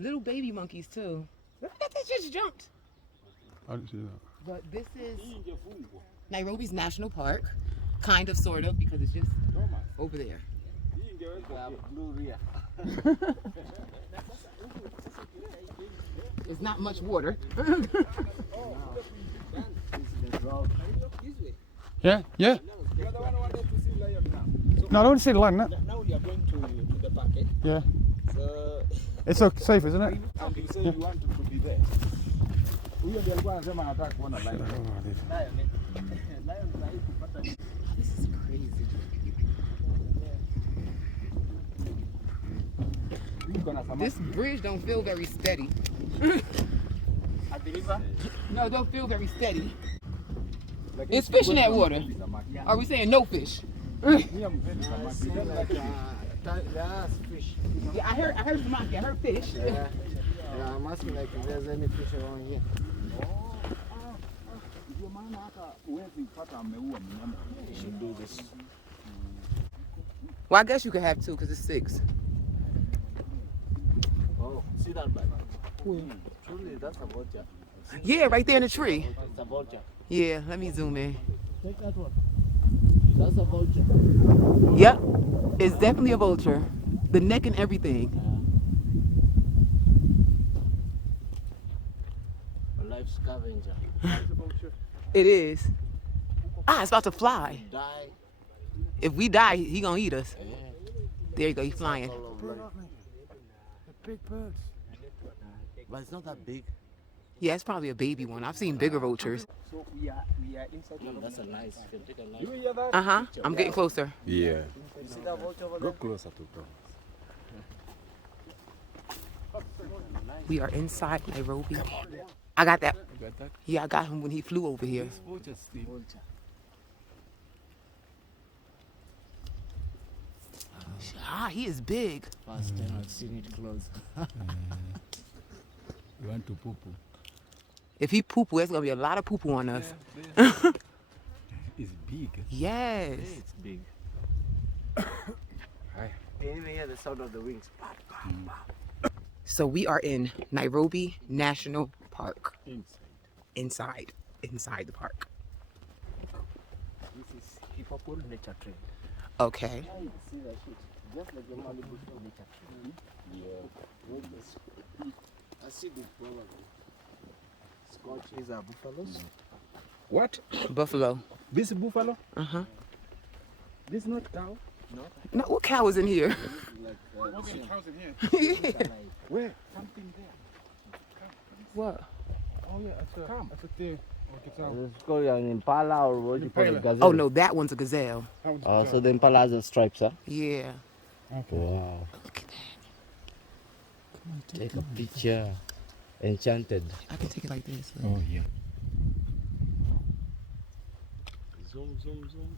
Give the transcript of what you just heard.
Little baby monkeys too. Look at that, just jumped. I didn't see that. But this is Nairobi's National Park. Kind of, sort of, because it's just over there. There's not much water. Yeah, yeah. No, I don't want to see the lion. No. Now we are going to the park. Eh? Yeah. So, It's so safe, isn't it? and you say you want to be there. Huyo ndiye alikuwa anasema anataka kuona lion. This is crazy. This bridge don't feel very steady. At the river? No, it don't feel very steady. It's fish in that water. Are we saying no fish? Fish. Yeah, I heard monkey. I heard fish. Yeah, I'm asking like if there's any fish around here. You should do this. Well, I guess you could have two because it's 6. Oh, see that bag? Truly, that's a vulture. Yeah, right there in the tree. It's a vulture. Yeah, let me zoom in. Take that one. That's a vulture. Yep, it's definitely a vulture. The neck and everything. A life scavenger. It is. Ah, it's about to fly. Die. If we die, he gonna eat us. Yeah. There you go, he's flying. The big birds. But it's not that big. Yeah, it's probably a baby one. I've seen bigger vultures. So we are inside. That's a nice. You can take a nice. You hear that? Uh-huh, I'm getting closer. Yeah. You see that vulture over Go there? closer to them. We are inside Nairobi. I got that. Yeah, I got him when he flew over here. Vulture. Ah, he is big. First time I've seen it close. You want to poo poo? If he poo-poo, there's gonna be a lot of poo-poo on us. It's big. Yes. It's big. You even hear the sound of the wings. So we are in Nairobi National Park. Inside. Inside the park. This is Hippo nature trail. Okay. See that shit? Just like the Malibu nature trail. Yeah. I see the buffalo. Scotch. These are buffaloes. What? Buffalo. This buffalo? Uh-huh. This not cow? No. No, what cow is in here? Like, Cows in here. Yeah. Where? Something there. What? Oh yeah, that's a thing. it's called an impala or what do you call it? Gazelle. Oh no, that one's a gazelle. Oh, so the impala has the stripes, huh? Yeah. Wow. Look at that. Take a picture. Enchanted. I can take it like this. Oh, yeah. Zoom, zoom, zoom.